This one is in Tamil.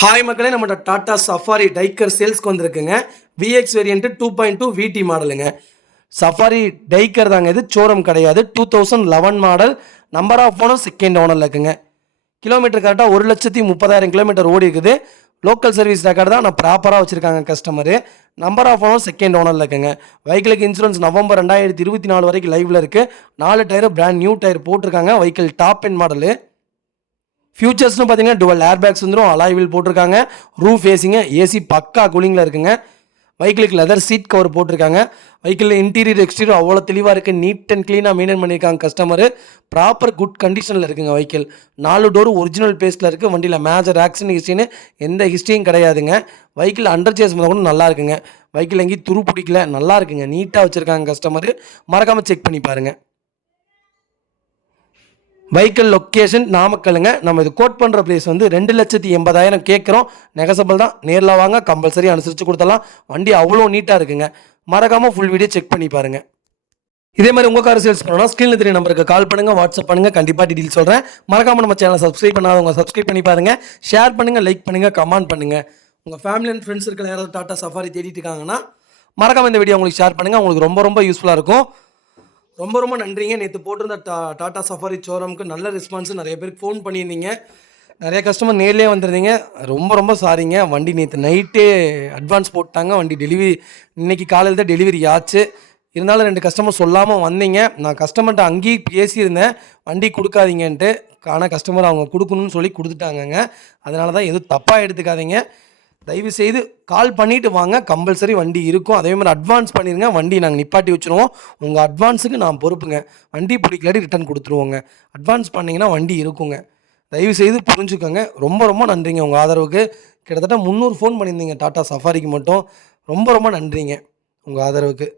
ஹாய் மக்களே, நம்ம டாடா சஃபாரி டைக்கர் சேல்ஸ்க்கு வந்திருக்குங்க. விஎக்ஸ் வேரியன்ட் 2.2 விடி மாடலுங்க. சஃபாரி டைக்கர் தாங்க, இது ஷோரூம் கிடையாது. 2011 model. Number of owner second ஓனரில் இருக்குங்க. கிலோமீட்டர் கரெக்டாக 1,30,000 கிலோமீட்டர் ஓடி இருக்குது. லோக்கல் சர்வீஸ் ரெக்கார்டு தான், நான் ப்ராப்பராக வச்சுருக்காங்க customer. Number of owner second ஓனரில் இருக்குங்க. வெஹிக்கிளுக்கு இன்சூரன்ஸ் நவம்பர் 2024 வரைக்கும் லைவில் இருக்குது. 4 டயரு பிராண்ட் நியூ டயர் போட்டிருக்காங்க. Vehicle top end model. ஃபியூச்சர்ஸ்னு பார்த்தீங்கன்னா டுவல் ஏர் பேக்ஸ் வந்துடும், அலாய் வீல் போட்டிருக்காங்க. ரூஃப் ஏசிங்க, ஏசி பக்கா கூலிங்கில் இருக்குங்க. வெஹிக்கிளுக்கு லெதர் சீட் கவர் போட்டிருக்காங்க. வெஹிக்கிள் இன்டீரியர் எக்ஸ்டீரியர் அவ்வளோ தெளிவாக இருக்குது. நீட் அண்ட் க்ளீனாக மெயின்டைன் பண்ணியிருக்காங்க கஸ்டமர். ப்ராப்பர் குட் கண்டிஷனில் இருக்குங்க வெஹிக்கிள். 4 டோர் ஒரிஜினல் பேஸில் இருக்குது. வண்டியில் மேஜர் ஆக்சிடென்ட் ஹிஸ்ட்ரின்னு எந்த ஹிஸ்ட்ரியும் கிடையாதுங்க. வெஹிக்கிள் அண்டர் சேஸ் கூட நல்லா இருக்குங்க. வெஹிக்கிள் எங்கேயும் துரு பிடிக்கல, நல்லா இருக்குங்க. நீட்டாக வச்சுருக்காங்க கஸ்டமர். மறக்காமல் செக் பண்ணி பாருங்கள். வெஹிக்கிள் லொக்கேஷன் நாமக்கலுங்க. நம்ம இது கோட் பண்ணுற ப்ரைஸ் வந்து 2,80,000 கேட்குறோம். நெகசபிள் தான். நேரில் வாங்க, கம்பல்சரி அனுசரித்து கொடுத்தலாம். வண்டி அவ்வளோ நீட்டாக இருக்குங்க. மறக்காமல் ஃபுல் வீடியோ செக் பண்ணி பாருங்கள். இதே மாதிரி உங்கள் கார் சேல்ஸ் பண்ணணும்னா ஸ்க்ரீனில் தெரிய நம்பருக்கு கால் பண்ணுங்கள், வாட்ஸ்அப் பண்ணுங்கள். கண்டிப்பாக டீட்டெயில் சொல்கிறேன். மறக்காமல் நம்ம சேனலை சப்ஸ்கிரைப் பண்ணாதவங்க சப்ஸ்கிரைப் பண்ணி பாருங்கள். ஷேர் பண்ணுங்கள், லைக் பண்ணுங்கள், கமெண்ட் பண்ணுங்கள். உங்கள் ஃபேமிலி அண்ட் ஃப்ரெண்ட்ஸ் இருக்கிற யாராவது டாடா சஃபாரி தேடிட்டு இருக்காங்கன்னா மறக்காமல் இந்த வீடியோ உங்களுக்கு ஷேர் பண்ணுங்கள். உங்களுக்கு ரொம்ப யூஸ்ஃபுல்லாக இருக்கும். ரொம்ப நன்றிங்க. நேற்று போட்டிருந்த டாடா சஃபாரி ஷோரூமுக்கு நல்ல ரெஸ்பான்ஸ். நிறைய பேருக்கு ஃபோன் பண்ணியிருந்தீங்க. நிறைய கஸ்டமர் நேர்லேயே வந்துருந்தீங்க. ரொம்ப சாரிங்க. வண்டி நேற்று நைட்டே அட்வான்ஸ் போட்டாங்க. வண்டி டெலிவரி இன்றைக்கி காலையில் தான் டெலிவரி ஆச்சு. இருந்தாலும் 2 கஸ்டமர் சொல்லாமல் வந்தீங்க. நான் கஸ்டமர்கிட்ட அங்கேயும் பேசியிருந்தேன், வண்டி கொடுக்காதீங்கன்ட்டு. ஆனால் கஸ்டமர் அவங்க கொடுக்கணும்னு சொல்லி கொடுத்துட்டாங்கங்க. அதனால தான் எதுவும் தப்பாக எடுத்துக்காதீங்க. தயவுசெய்து கால் பண்ணிவிட்டு வாங்க, கம்பல்சரி வண்டி இருக்கும். அதே மாதிரி அட்வான்ஸ் பண்ணிடுங்க. வண்டி நாங்கள் நிப்பாட்டி வச்சுருவோம். உங்கள் அட்வான்ஸுக்கு நான் பொறுப்புங்க. வண்டி பிடிக்கலாட்டி ரிட்டன் கொடுத்துருவோங்க. அட்வான்ஸ் பண்ணிங்கன்னா வண்டி இருக்குங்க. தயவுசெய்து புரிஞ்சுக்கோங்க. ரொம்ப நன்றிங்க உங்கள் ஆதரவுக்கு. கிட்டத்தட்ட 300 ஃபோன் பண்ணியிருந்தீங்க டாடா சஃபாரிக்கு மட்டும். ரொம்ப நன்றிங்க உங்கள் ஆதரவுக்கு.